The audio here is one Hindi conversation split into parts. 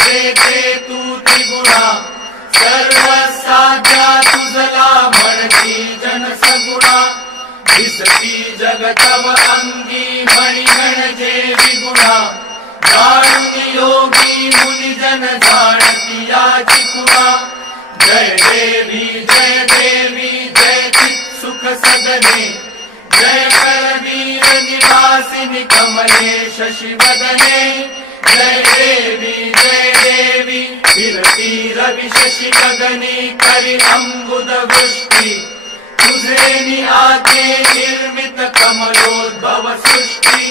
जेथे तू त्रिगुणा सर्व साध्या तुझला म्हणती जन सगुणा दिसती जगतव अंगी मणी म्हणजे विगुणा जाणून योगी मुनिजन जाणती याची खुणा जय देवी जय चित सुख सदने जय करवीर निवासिनी कमले शशिवदने जय देवी फिरती रवि शशि गगनी करी अंबुद वृष्टि तुझे निआते निर्मित कमलोद्भव सृष्टि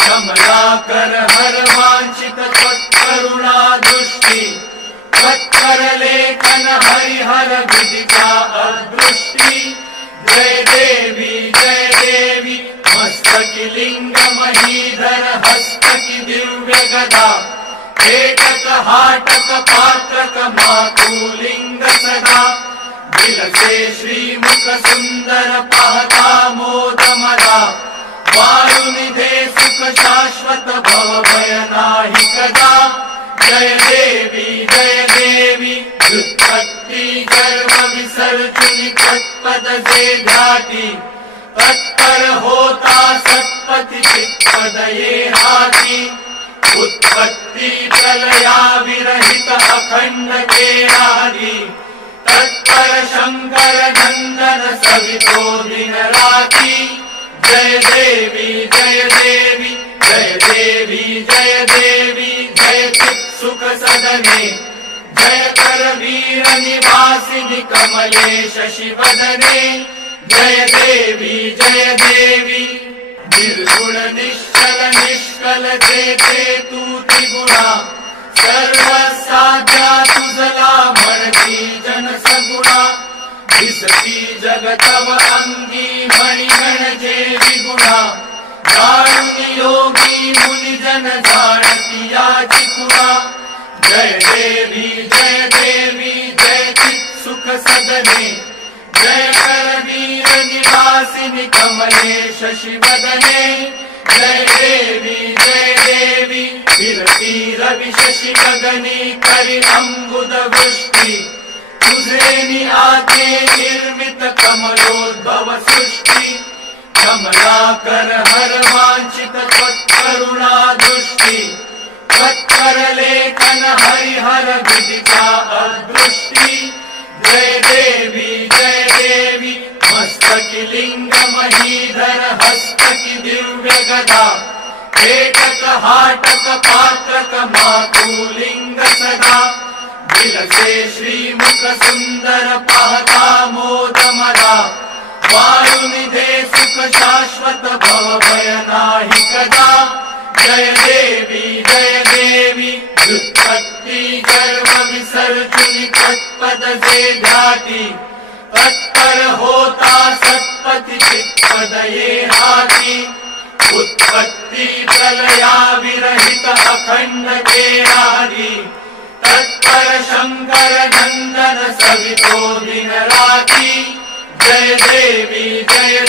कमलाकर हर वांछित त्वत्करुणा दृष्टि त्वत्कर लेखन हरिहर विदिता अदृष्टि जय देवी मस्तकी लिंग महीधर हस्तकी दिव्य गदा एकक हाटक पात्रक मातुलिंग सदा दिलसे श्रीमुख सुंदर पाहता मोद मदा वारुनिधे सुख शाश्वत भव भय नाही कदा जय देवी व्युत्पत्ति गर्भ विसर्जनी तत्पद जे ध्याती तत्पर होता सत्पति चित्पद ये हाती उत्पत्ति प्रलया विरहित अखंड केरारी तत्पर शंकर नंदन सवितो दिन राती जय देवी जय चित सुख सदने जय करवीर निवासिनी कमले शशिवदने जय देवी निर्गुण निश्चल निष्कल जेथे तू त्रिगुणा सर्व साध्या तुझला म्हणती जन सगुणा दिसती जगतव अंगी मणी म्हणजे विगुणा जाणून योगी मुनिजन जाणती याची खुणा जय देवी जय चित सुख सदने जय करवीर निवासिनी कमले शशिवदने जय देवी फिरती रवि शशि गगनी करी अंबुद वृष्टि तुझे निआते निर्मित कमलोद्भव सृष्टि कमलाकर हर वांछित त्वत्करुणा दृष्टि त्वत्कर लेखन हरिहर विदिता अदृष्टि जय देवी मस्तकी लिंग महीधर हस्तकी दिव्य गदा एकक हाटक पात्रक मातुलिंग सदा दिलसे श्रीमुख सुंदर पाहता मोद मदा वारुनिधे सुख शाश्वत भव भय नाही कदा जय देवी व्युत्पत्ति गर्भ विसर्जनी तत्पद जे ध्याती तत्पर होता सत्पति चित्पद ये हाती उत्पत्ति प्रलया विरहित अखंड केरारी तत्पर शंकर नंदन सवितो दिन राती जय देवी जय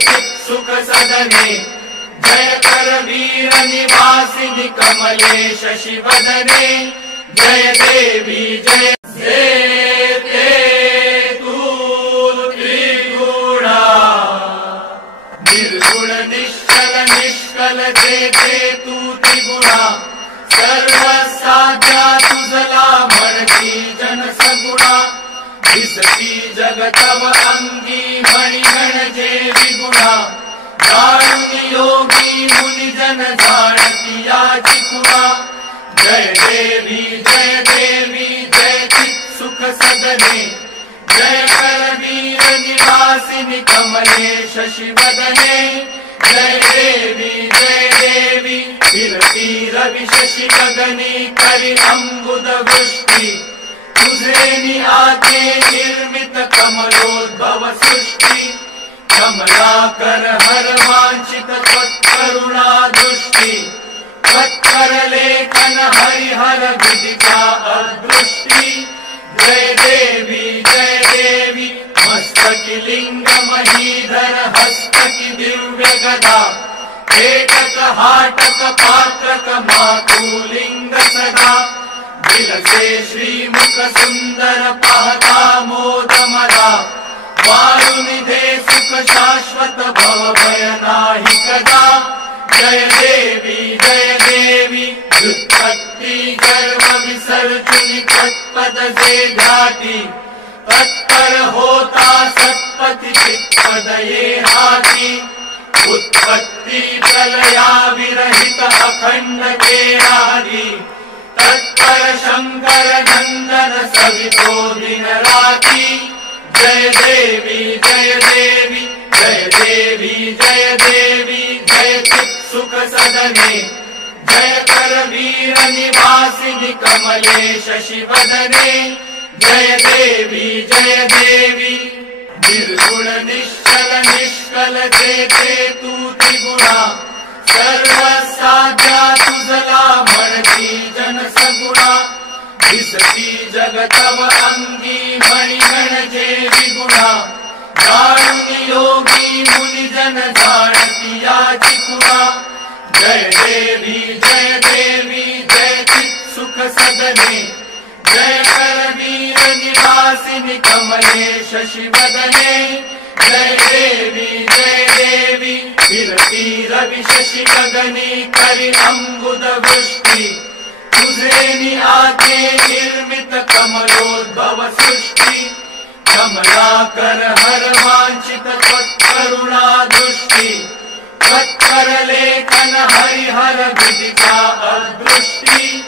चित सुख सदने जय करवीर निवासिनी कमले शशिवदने जय देवी जय तू त्रिगुणा निर्गुण निश्चल निष्कल जेथे तू त्रिगुणा सर्व साध्या तुझला म्हणती जन सगुणा दिसती जगतव अंगी मणी म्हणजे विगुणा जाणून योगी मुनिजन जाणती याची खुणा जय देवी जय चित सुख सदने जय करवीर निवासिनी कमले शशिवदने जय देवी फिरती रवि शशि गगनी करी अंबुद वृष्टि तुझे निआते निर्मित कमलोद्भव सृष्टि कमलाकर हर वांछित त्वत्करुणा दृष्टि त्वत्कर लेखन हरिहर विदिता अदृष्टि जय देवी मस्तकी लिंग महीधर हस्तकी दिव्य गदा एकक हाटक पात्रक मातुलिंग सदा विलसे श्रीमुख सुंदर पाहता मोद मला वारुनिधे सुख शाश्वत भव भय नाही कदा जय देवी व्युत्पत्ति गर्व विसर्जुनि तत्पद जे ध्याति तत्पर होता सत्पति चित्पद ये हाति उत्पत्ति प्रलया विरहित अखंड केरादि तत्पर शंकर नंदन सवितो दिन राति जय देवी जय देवी जय देवी जय देवी जय चित् सुख सदने जय कर वीर निवासिनि कमले शशिवदने जय देवी निर्गुण निश्चल निष्कल जेते तू त्रिगुणा सर्व साध्या तुझला म्हणती जन सगुणा दिसती जगतव अंगी मणिगण जे विगुणा दारुणी योगी मुनिजन जाणती याची कुणा जय देवी जय चित् सुख सदने जय कर वीर निवासिनि कमले शशिवदने जय देवी विरती रवि शशि गगनी करि अम्बुद वृष्टि तुझे नि आके निर्मित कमलोद्भव सृष्टि कमलाकर हर वांछित त्वत्करुणा दृष्टि त्वत्कर लेखन हरिहर विदिता अदृष्टि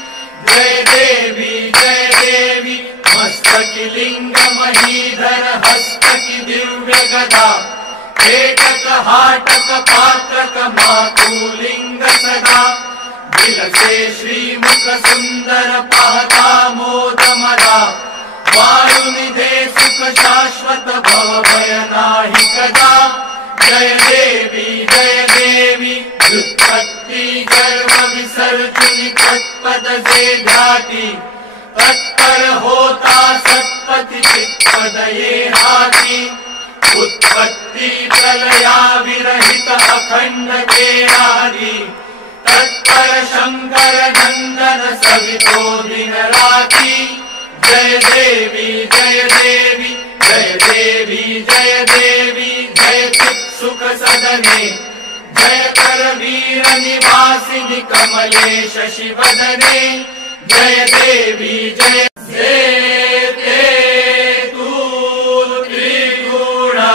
जय देवी मस्तकि लिंग महीधर हस्तकि दिव्य गदा एकक हाटक पात्रक मातुलिंग सदा विलसे श्रीमुख सुंदर पाहता मोद मला वारुनिधे सुख शाश्वत भव भय नाही कदा जय देवी व्युत्पत्ति गर्व विसर्जुनि तत्पद जे ध्याति तत्पर होता सत्पति चित्पद ये हाति उत्पत्ति प्रलया विरहित अखंड केरादि तत्पर शंकर नंदन सवितो दिन राति जय देवी जय चित् सुख सदने जय कर वीर निवासिनि कमले शशिवदने जय देवी जय तू त्रिगुणा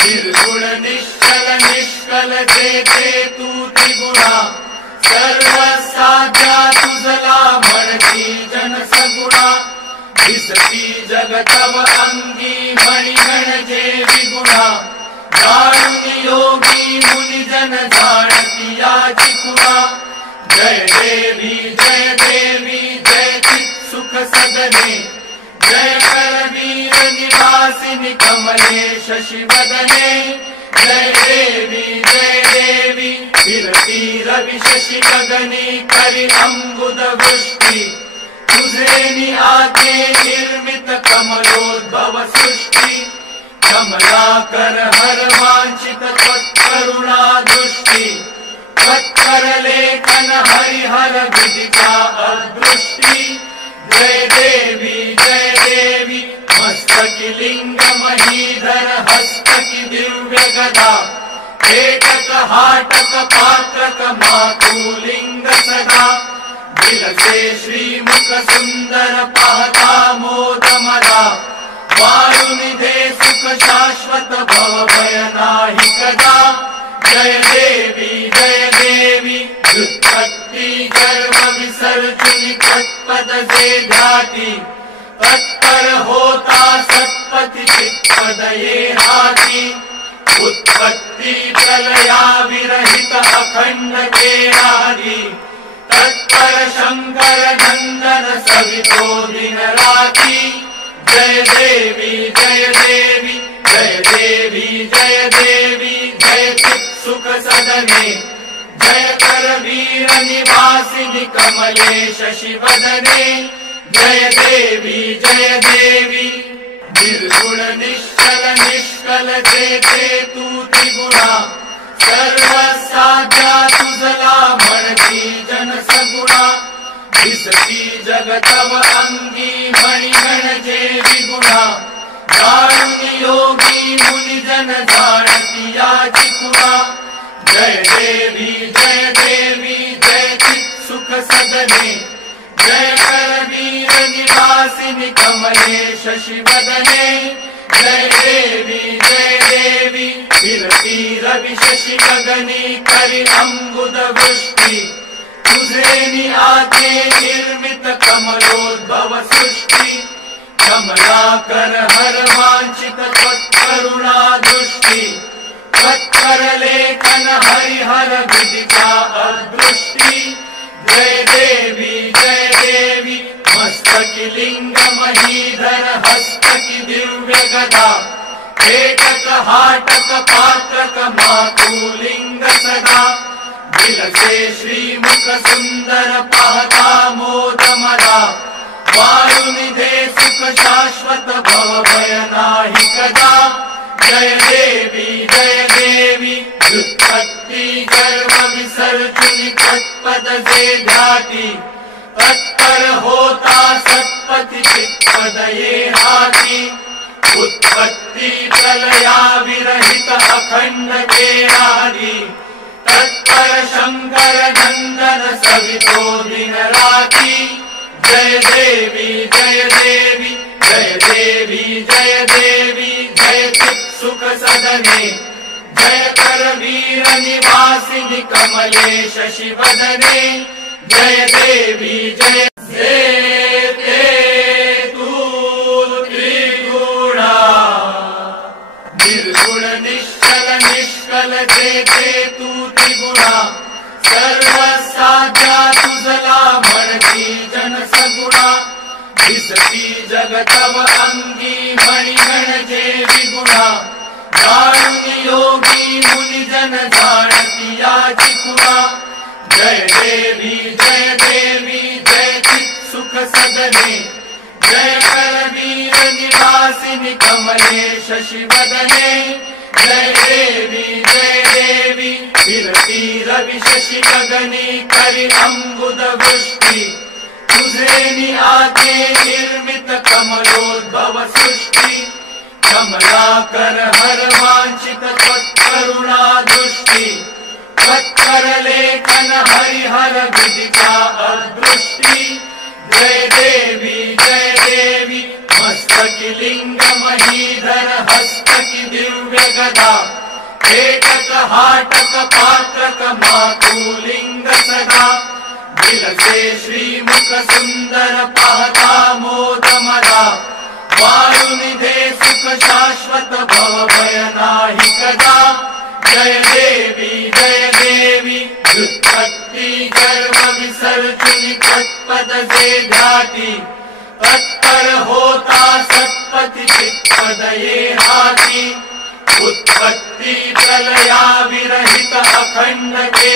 निर्गुण निश्चल निष्कल जेते तू त्रिगुणा सर्व साध्या तुझला म्हणती जन सगुणा दिसती जगतव अंगी मणिगण जे विगुणा दारुणी योगी मुनिजन जाणती याची कुणा जय देवी जय चित् सुख सदने जय कर वीर निवासिनि कमले शशिवदने जय देवी विरती रवि शशि गगनी करि अम्बुद वृष्टि तुझे नि आके निर्मित कमलोद्भव सृष्टि कमलाकर हर वांछित त्वत्करुणा दृष्टि त्वत्कर लेखन हरिहर विदिता अदृष्टि जय देवी मस्तकि लिंग महीधर हस्तकि दिव्य गदा एकक हाटक पात्रक मातुलिंग सदा विलसे श्रीमुख सुंदर पाहता मोद मला वारुनिधे सुख शाश्वत भव भय नाही कदा जय देवी व्युत्पत्ति गर्व विसर्जुनि तत्पद जे ध्याति तत्पर होता सत्पति चित्पद ये हाति उत्पत्ति प्रलया विरहित अखंड केरादि तत्पर शंकर नंदन सवितो दिन राति जय देवी जय चित् सुख सदने जय कर वीर निवासिनि कमले शशिवदने जय देवी निर्गुण निश्चल निष्कल जेते तू त्रिगुणा सर्व साध्या दिसती जगतव अंगी मणिगण जे विगुणा दारुणी योगी मुनिजन जाणती याची खुणा जय देवी जय चित सुख सदने जय करवीर निवासिनी कमले शशिवदने जय देवी विरती रवि शशि गगनी करि अम्बुद वृष्टि तुझे आते निर्मित कमलोद्भव सृष्टि कमलाकर हर वांछित त्वत्करुणा दृष्टि त्वत्कर लेखन हरिहर विदिता अदृष्टि जय देवी मस्तकी लिंग महीधर हस्तकी दिव्य गदा एकक हाटक पात्रक मातुलिंग सदा विलसे श्रीमुख सुंदर पाहता मोद मदा वारुनिधे सुख शाश्वत भव भय नाही कदा जय देवी व्युत्पत्ति गर्भ विसर्जनी तत्पद से ध्याति तत्पर होता सत्पति चित्पद ये हाथी उत्पत्ति प्रलया विरहित अखंड केरादि तत्पर शंकर नंदन सवितो दिन राति जय देवी जय चित सुख सदने जय करवीर निवासिनी कमले शशिवदने जय देवी जय ते तू त्रिगुणा निर्गुण निश्चल जेते तू त्रिगुणा सर्व साध्या तुझला म्हणती जन सगुणा दिसती जगतव अंगी मणिगण जे विगुणा दारुणी योगी मुनिजन जाणती याची खुणा जय देवी जय चित सुख सदने जय करवीर निवासिनी कमले शशिवदने जय देवी विरती रवि शशि गगनी करि अम्बुद वृष्टि तुझे आते निर्मित कमलोद्भव सृष्टि कमलाकर हर वांछित त्वत्करुणा दृष्टि त्वत्कर लेखन हरिहर विदिता अदृष्टि जय देवी मस्तकी लिंग महीधर हस्तकी दिव्य गदा एकक हाटक पात्रक मातुलिंग सदा विलसे श्रीमुख सुंदर पाहता मोद मदा वारुनिधे सुख शाश्वत भव भय नाही कदा जय देवी व्युत्पत्ति गर्भ विसर्जनी तत्पद से ध्याति तत्पर होता सत्पति चित्पद ये हाथी उत्पत्ति प्रलया विरहित अखंड के